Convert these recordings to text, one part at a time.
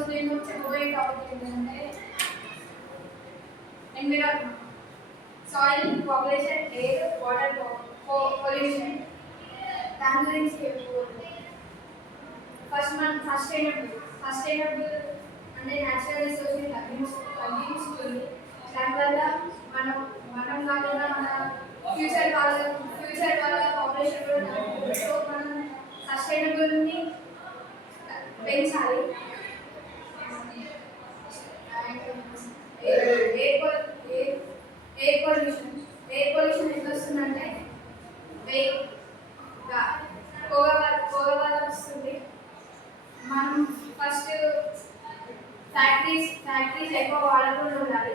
ఈరోజు నేను చెప్పబోయే టాపిక్ ఏంటంటే environment, soil, population, air, water pollution. దాని గురించి చెప్పుకోవాలి. ఫస్ట్ మనం సస్టైనబుల్ అంటే న్యాచురల్ రిసోర్స్ని తగ్గించుతుంది. దానివల్ల మనం మనం కాకుండా మన ఫ్యూచర్ వాళ్ళ పాపులేషన్ కూడా తగ్గుతుంది. సో మనం సస్టైనబుల్ని పెంచాలి. ఎయిర్ పొల్యూషన్ ఎంత వస్తుందంటే పొగ వల్ల వస్తుంది. మనం ఫస్ట్ ఫ్యాక్టరీస్ ఎక్కువ వాడకుండా ఉండాలి.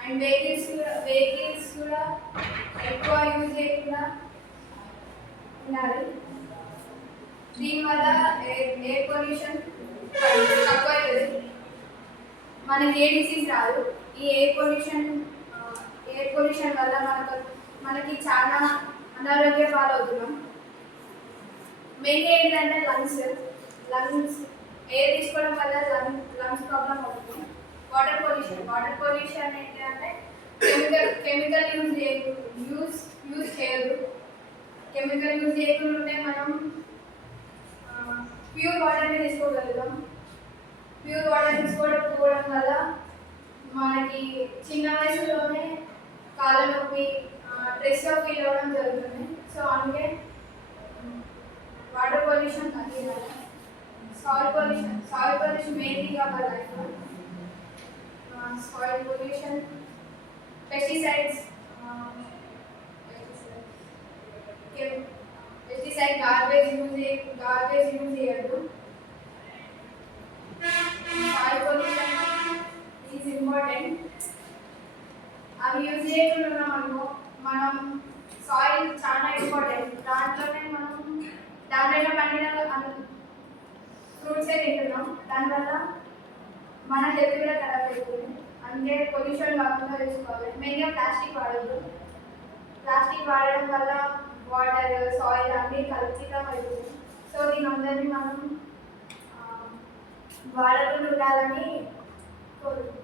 అండ్ వెహికల్స్ కూడా ఎక్కువ యూజ్ చేయకుండా ఉండాలి. దీనివల్ల ఎయిర్ పొల్యూషన్ తక్కువ అవుతుంది. మనకి ఏ డిసీజ్ రాదు. ఈ ఎయిర్ పొల్యూషన్ వల్ల మనకి చాలా అనారోగ్య పాలవుతున్నాం. మెయిన్గా ఏంటంటే లంగ్స్ ఎయిర్ తీసుకోవడం వల్ల లంగ్స్ ప్రాబ్లం అవుతుంది. వాటర్ పొల్యూషన్ ఏంటంటే కెమికల్ యూజ్ చేయదు. కెమికల్ యూజ్ చేయకుండా ఉంటే మనం ప్యూర్ వాటర్ని తీసుకోగలుగుతాం. ప్యూర్ వాటర్ తీసుకోవడం వల్ల మనకి చిన్న వయసులోనే కాళ్ళ నొప్పి, స్ట్రెస్గా ఫీల్ అవ్వడం జరుగుతుంది. సో అందుకే వాటర్ పొల్యూషన్ తగ్గించాలి. Soil pollution main thing of our life. Soil pollution, pesticides garbage use చేయద్దు. Soil pollution is important. అవి యూజ్ చేయకుండా మనం సాయిల్ చాలా ఇంపార్టెంట్. దాంట్లోనే పండిన ఫ్రూట్సే తింటున్నాం. దానివల్ల మన హెల్త్ కూడా ఖరాబ్ అవుతుంది. అంటే పొల్యూషన్ కాకుండా చూసుకోవాలి. మెయిన్గా ప్లాస్టిక్ వాడద్దు. ప్లాస్టిక్ వాడడం వల్ల వాటర్, సాయిల్ అన్నీ కలుషితం అవుతుంది. సో దీనందరినీ మనం వాడకుండా ఉండాలని కోరుకుంటున్నాం.